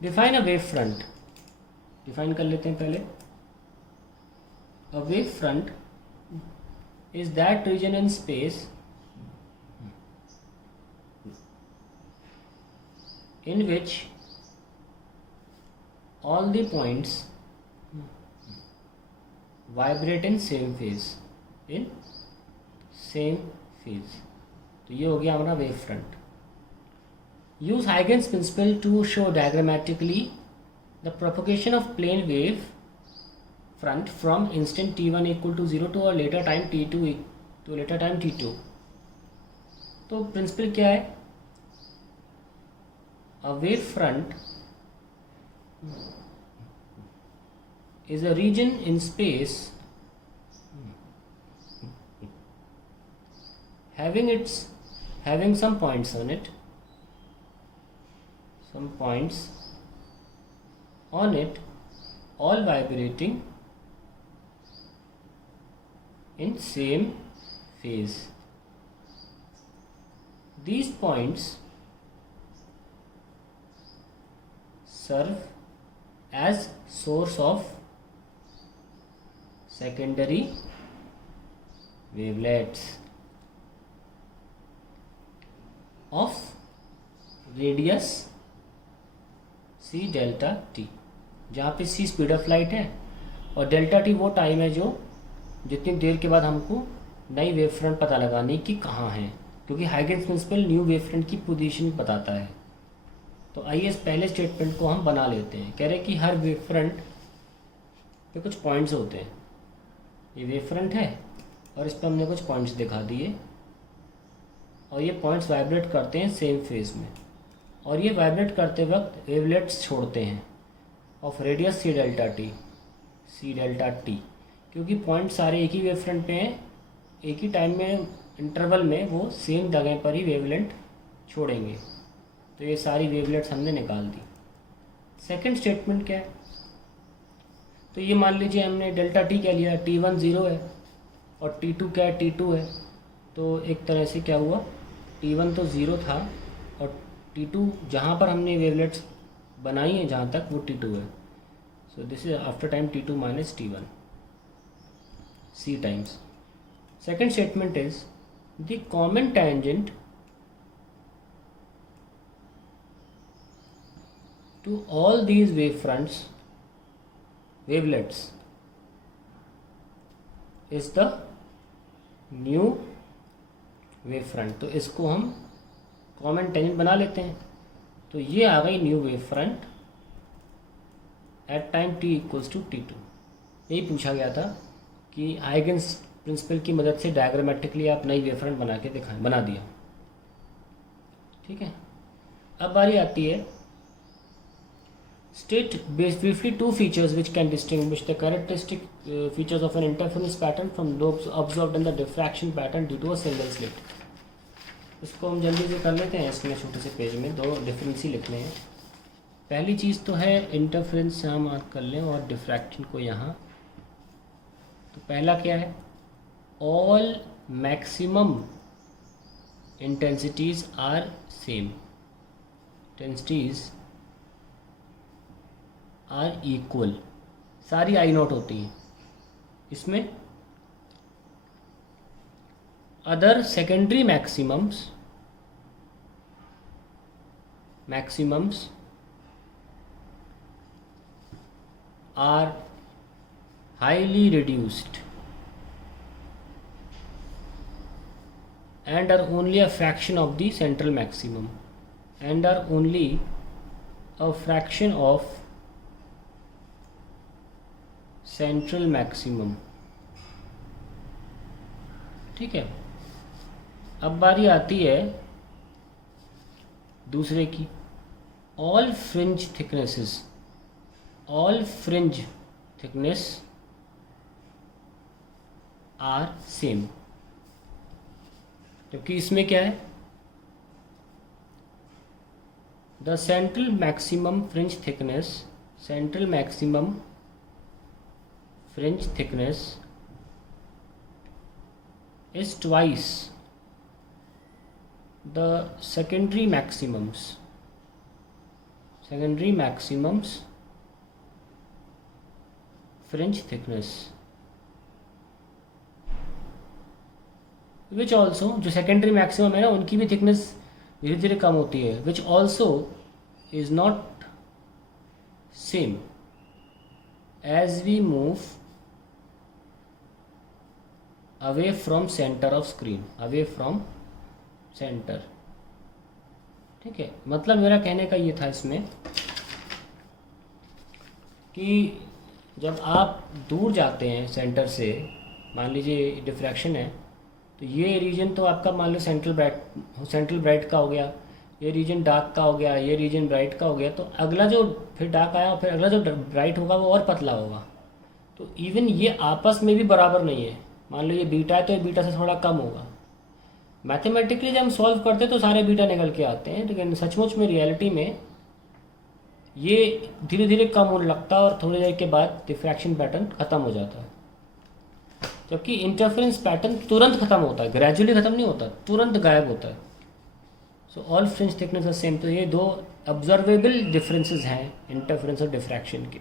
Define a wave front, define कर लेते हैं पहले। A wave front is that region in space in which all the points vibrate in same phase, in same phase। तो ये हो गया हमारा wave front. Use Huygens principle to show diagrammatically the propagation of plane wave front from instant t1 equal to 0 to और later time t2 to later time t2। तो principal क्या है? A wave front is a region in space having some points on it, all vibrating in same phase। These points serve as source of secondary wavelets of radius c delta t, जहाँ पे c speed of light है और delta T वो time है जो जितनी देर के बाद हमको नई वेव फ्रंट पता लगानी कि कहाँ है, क्योंकि Huygens principle new wave front की पोजीशन बताता है। तो आइए इस पहले स्टेटमेंट को हम बना लेते हैं। कह रहे हैं कि हर वेव फ्रंट पे कुछ पॉइंट्स होते हैं। ये वेव फ्रंट है और इस पर हमने कुछ पॉइंट्स दिखा दिए और ये पॉइंट्स वाइब्रेट करते हैं सेम फेज में, और ये वाइब्रेट करते वक्त वेवलेट्स छोड़ते हैं of radius C delta T, क्योंकि पॉइंट सारे एक ही वेव फ्रंट पे हैं, एक ही टाइम में इंटरवल में वो सेम जगह पर ही वेवलेंथ छोड़ेंगे। तो ये सारी वेवलेट्स हमने निकाल दी। सेकंड स्टेटमेंट क्या है? तो ये मान लीजिए हमने डेल्टा टी क्या लिया, t1 0 है और t2 क्या है, t2 है। तो एक तरह से क्या हुआ, t1 तो 0 था और t2 जहाँ पर हमने वेवलेट्स बनाई हैं जहाँ तक वो t2 है। So this is after time t2 minus t1 c times. Second statement is the common tangent to all these wavelets is the new wave front। तो इसको हम कॉमन टेंजेंट बना लेते हैं। तो ये आ गई new wave front at time t equals to t2। यही पूछा गया था कि हाइगेंस प्रिंसिपल की मदद से डायग्रामेटिकली आप नई वेव फ्रंट बना के दिखाएं, बना दिया। ठीक है, अब बारी आती है state briefly two features which can distinguish the characteristic features of an interference pattern from those observed in the diffraction pattern due to a single slit। इसको हम जल्दी से कर लेते हैं। इसमें छोटे से पेज में दो डिफरेंस ही लिखने हैं। पहली चीज़ तो है इंटरफेरेंस, यहाँ मार्क कर लें, और डिफ्रैक्शन को यहाँ। तो पहला क्या है, all maximum intensities are same, intensities are equal, सारी आई नॉट होती हैं इसमें। Other secondary maximums are highly reduced and are only a fraction of the central maximum and are only a fraction of central maximum। ठीक है, अब बारी आती है दूसरे की, all fringe thickness are same। जबकि इसमें क्या है, the central maximum fringe thickness is twice the secondary secondary maximums fringe thickness which also, जो सेकेंडरी मैक्सिमम है ना उनकी भी थिकनेस धीरे धीरे कम होती है, which also is not same as we move away from centre of screen, away from centre. ठीक है, मतलब मेरा कहने का ये था इसमें कि जब आप दूर जाते हैं सेंटर से, मान लीजिए डिफ्रैक्शन है, तो ये रीजन तो आपका मान लो सेंट्रल ब्राइट का हो गया, ये रीजन डार्क का हो गया, ये रीजन ब्राइट का हो गया, तो अगला जो फिर डार्क आया फिर अगला जो ब्राइट होगा वो और पतला होगा। तो इवन ये आपस में भी बराबर नहीं है, मान लो ये बीटा है तो ये बीटा से थोड़ा कम होगा। मैथमेटिकली जब हम सॉल्व करते हैं तो सारे बीटा निकल के आते हैं, लेकिन सचमुच में रियलिटी में ये धीरे धीरे कम होने लगता है और थोड़ी देर के बाद डिफ्रैक्शन पैटर्न ख़त्म हो जाता है, जबकि इंटरफेरेंस पैटर्न तुरंत ख़त्म होता है, ग्रेजुअली ख़त्म नहीं होता, तुरंत गायब होता है। So all fringe thickness are same. तो ये दो ऑब्जर्वेबल डिफरेंसेस हैं इंटरफेरेंस और डिफ्रैक्शन के।